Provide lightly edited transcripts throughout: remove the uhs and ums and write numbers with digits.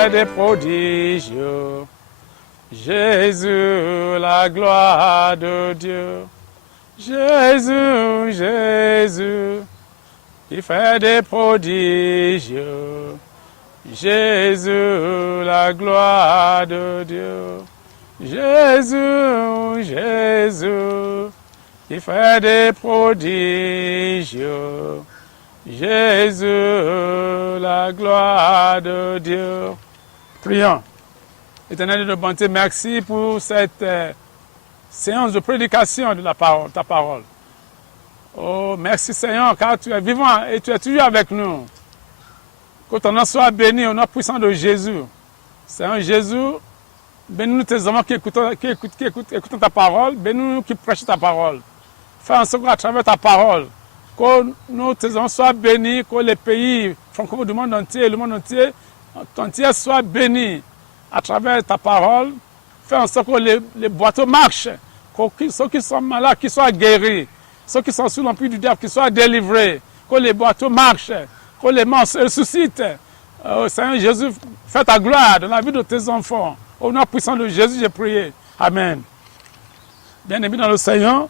fait des prodiges. Jésus, la gloire de Dieu. Jésus, Jésus, il fait des prodiges. Jésus, la gloire de Dieu. Jésus, Jésus, il fait des prodiges. Jésus, la gloire de Dieu. Prions. Éternel de bonté, merci pour cette séance de prédication de ta parole. Oh, merci Seigneur, car tu es vivant et tu es toujours avec nous. Que ton nom soit béni au nom puissant de Jésus. Seigneur Jésus, bénis-nous tes enfants qui écoutent ta parole, bénis-nous qui prêchent ta parole. Fais en sorte qu'à travers ta parole, que nous, tes enfants, soient bénis, que les pays francophones du monde entier, le monde entier soient bénis à travers ta parole. Fais en sorte que les boiteaux marchent, que ceux qui sont malades, qu'ils soient guéris, ceux qui sont sous l'empire du diable, qu'ils soient délivrés, que les boiteaux marchent, que les morts se ressuscitent. Seigneur Jésus, fais ta gloire dans la vie de tes enfants. Au nom puissant de Jésus, j'ai prié. Amen. Bien-aimés dans le Seigneur,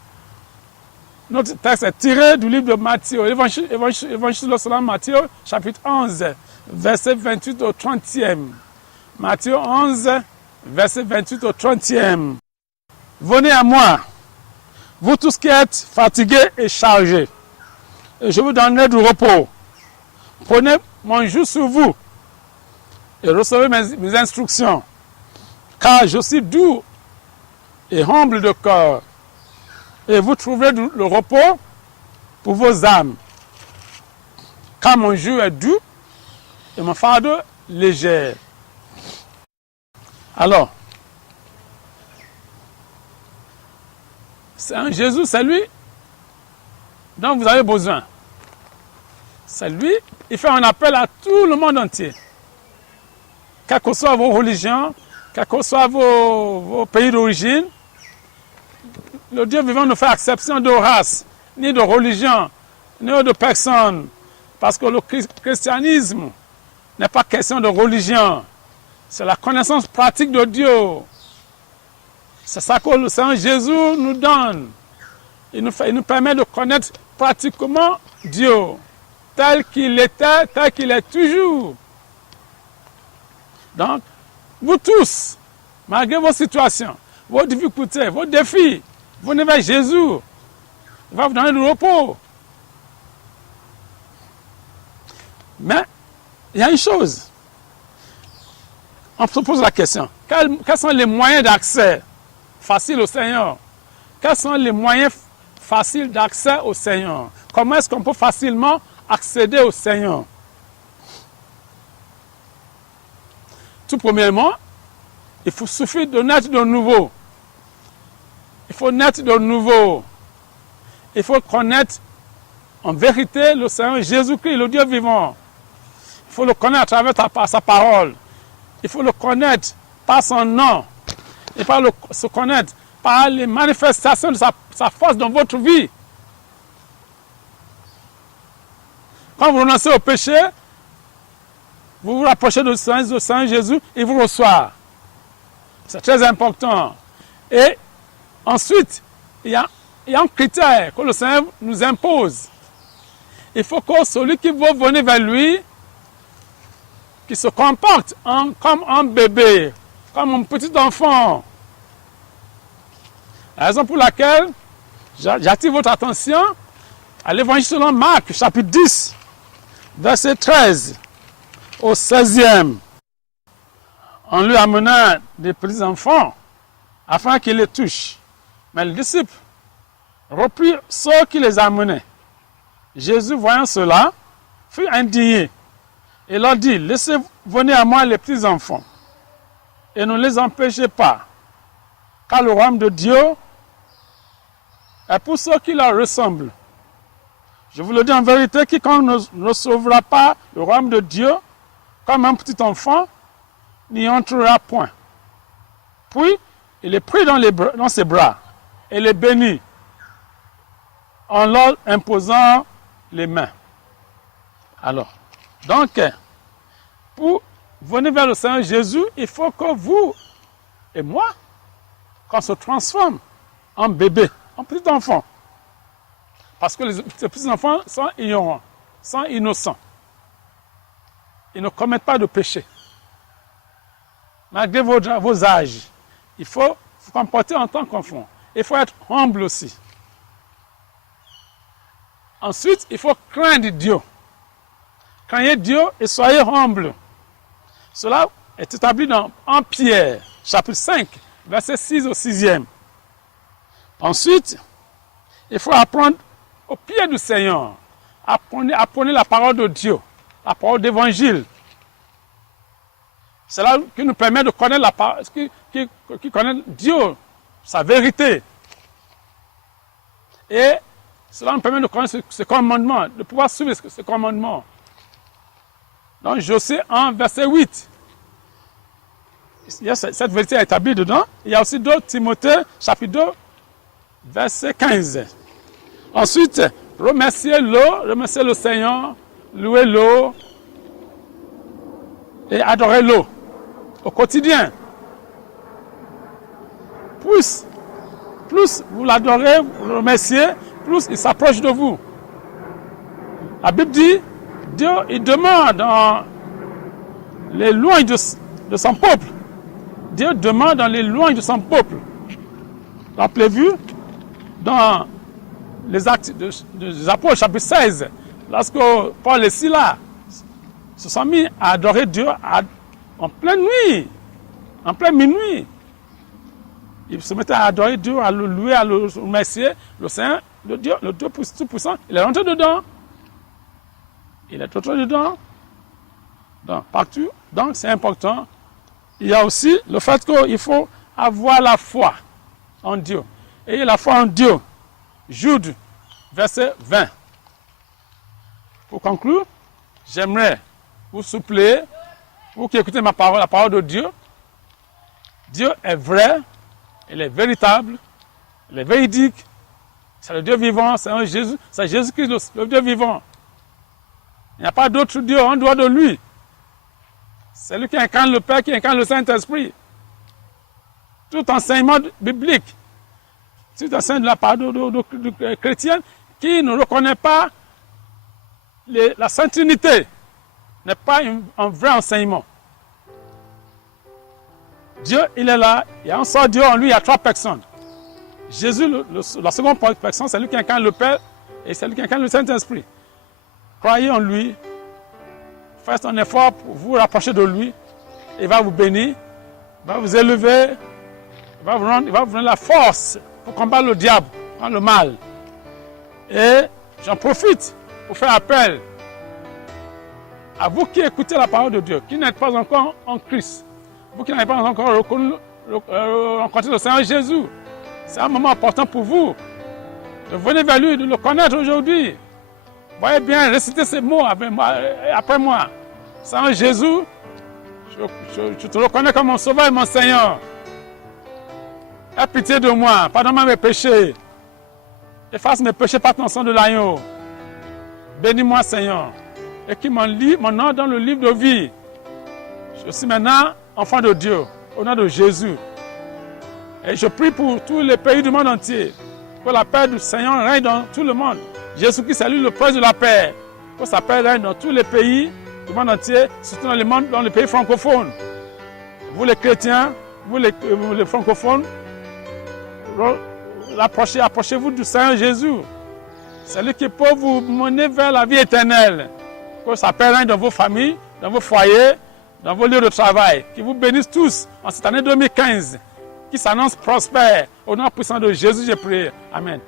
notre texte est tiré du livre de Matthieu, évangile selon Matthieu, chapitre 11, verset 28 au 30e. Matthieu 11, verset 28 au 30e. Venez à moi, vous tous qui êtes fatigués et chargés, et je vous donnerai du repos. Prenez mon joug sur vous et recevez mes instructions, car je suis doux et humble de cœur, et vous trouverez le repos pour vos âmes, car mon joug est doux et mon fardeau léger. Alors, Jésus, c'est lui dont vous avez besoin. C'est lui, il fait un appel à tout le monde entier. Quelles que soient vos religions, quels que soient vos pays d'origine, le Dieu vivant ne fait exception de race, ni de religion, ni de personne. Parce que le christianisme n'est pas question de religion. C'est la connaissance pratique de Dieu. C'est ça que le Seigneur Jésus nous donne. Il nous permet de connaître pratiquement Dieu, tel qu'il était, tel qu'il est toujours. Donc, vous tous, malgré vos situations, vos difficultés, vos défis, venez vers Jésus. Il va vous donner du repos. Mais, il y a une chose. On se pose la question. Quels sont les moyens d'accès faciles au Seigneur? Quels sont les moyens faciles d'accès au Seigneur? Comment est-ce qu'on peut facilement accéder au Seigneur? Tout premièrement, il suffit de naître de nouveau. Il faut naître de nouveau. Il faut connaître en vérité le Seigneur Jésus-Christ, le Dieu vivant. Il faut le connaître à travers sa parole. Il faut le connaître par son nom. Il faut se connaître par les manifestations de sa force dans votre vie. Quand vous renoncez au péché, vous vous rapprochez du Seigneur Jésus, il vous reçoit. C'est très important. Et ensuite, il y a un critère que le Seigneur nous impose. Il faut que celui qui veut venir vers lui, qui se comporte comme un bébé, comme un petit enfant. La raison pour laquelle j'attire votre attention à l'évangile selon Marc, chapitre 10, verset 13 au 16e. On lui amena des petits enfants afin qu'il les touche. Mais les disciples reprirent ceux qui les amenaient. Jésus, voyant cela, fut indigné et leur dit: laissez venir à moi les petits enfants et ne les empêchez pas, car le royaume de Dieu est pour ceux qui leur ressemblent. Je vous le dis en vérité, quiconque ne recevra pas le royaume de Dieu comme un petit enfant n'y entrera point. Puis il les prit dans ses bras et les bénit en leur imposant les mains. Alors, donc, pour venez vers le Seigneur Jésus, il faut que vous et moi, qu'on se transforme en bébé, en petit enfant. Parce que les petits enfants sont ignorants, sont innocents. Ils ne commettent pas de péché. Malgré vos âges, il faut vous comporter en tant qu'enfant. Il faut être humble aussi. Ensuite, il faut craindre Dieu. Craignez Dieu et soyez humble. Cela est établi en Pierre, chapitre 5, verset 6 au 6e. Ensuite, il faut apprendre au pied du Seigneur. Apprenez la parole de Dieu, la parole d'évangile. C'est là qui nous permet de connaître la parole, qui connaît Dieu, sa vérité. Et cela nous permet de connaître ce commandement, de pouvoir suivre ce commandement. Donc Josée 1, verset 8. Il y a cette vérité établie dedans. Il y a aussi 2 Timothée, chapitre 2, verset 15. Ensuite, remerciez le Seigneur, louez-le et adorez-le au quotidien. Plus vous l'adorez, vous le remerciez, plus il s'approche de vous. La Bible dit, Dieu, il demande dans les louanges de son peuple. Dieu demande dans les louanges de son peuple. Rappelez-vous, dans les Actes des Apôtres, chapitre 16, lorsque Paul et Silas se sont mis à adorer Dieu en pleine nuit, en pleine minuit. Ils se mettaient à adorer Dieu, à le louer, à le remercier. Le Seigneur, le Dieu Tout-Puissant, il est rentré dedans. Il est rentré dedans. Donc, partout. Donc, c'est important. Il y a aussi le fait qu'il faut avoir la foi en Dieu. Et la foi en Dieu. Jude, verset 20. Pour conclure, j'aimerais vous supplier, vous qui écoutez ma parole, la parole de Dieu. Dieu est vrai, il est véritable, il est véridique. C'est le Dieu vivant, c'est Jésus, c'est Jésus-Christ, le Dieu vivant. Il n'y a pas d'autre Dieu en dehors de lui. C'est lui qui incarne le Père, qui incarne le Saint-Esprit. Tout enseignement biblique, tout enseignement de la part de chrétienne qui ne reconnaît pas la Sainte Trinité, n'est pas un vrai enseignement. Dieu, il est là, il y a un seul Dieu en lui, il y a 3 personnes. Jésus, la seconde personne, c'est lui qui incarne le Père et c'est lui qui incarne le Saint-Esprit. Croyez en lui, faites un effort pour vous rapprocher de lui, il va vous bénir, il va vous élever, il va vous donner la force pour combattre le diable, le mal. Et j'en profite pour faire appel à vous qui écoutez la parole de Dieu, qui n'êtes pas encore en Christ, vous qui n'avez pas encore rencontré le Seigneur Jésus. C'est un moment important pour vous de venir vers lui, de le connaître aujourd'hui. Voyez bien, récitez ces mots après moi. Seigneur Jésus, je te reconnais comme mon sauveur et mon Seigneur. Aie pitié de moi, pardonne-moi mes péchés. Efface mes péchés par ton sang de l'agneau. Bénis-moi, Seigneur. Et qui mon nom dans le livre de vie. Je suis maintenant enfant de Dieu, au nom de Jésus. Et je prie pour tous les pays du monde entier. Que la paix du Seigneur règne dans tout le monde. Jésus-Christ est lui le prince de la paix. Que sa paix règne dans tous les pays du monde entier, surtout dans les pays francophones. Vous les chrétiens, vous les francophones, approchez-vous du Seigneur Jésus. C'est lui qui peut vous mener vers la vie éternelle. Que sa paix règne dans vos familles, dans vos foyers, dans vos lieux de travail. Qu'il vous bénisse tous en cette année 2015. Qui s'annonce prospère. Au nom puissant de Jésus, j'ai prié. Amen.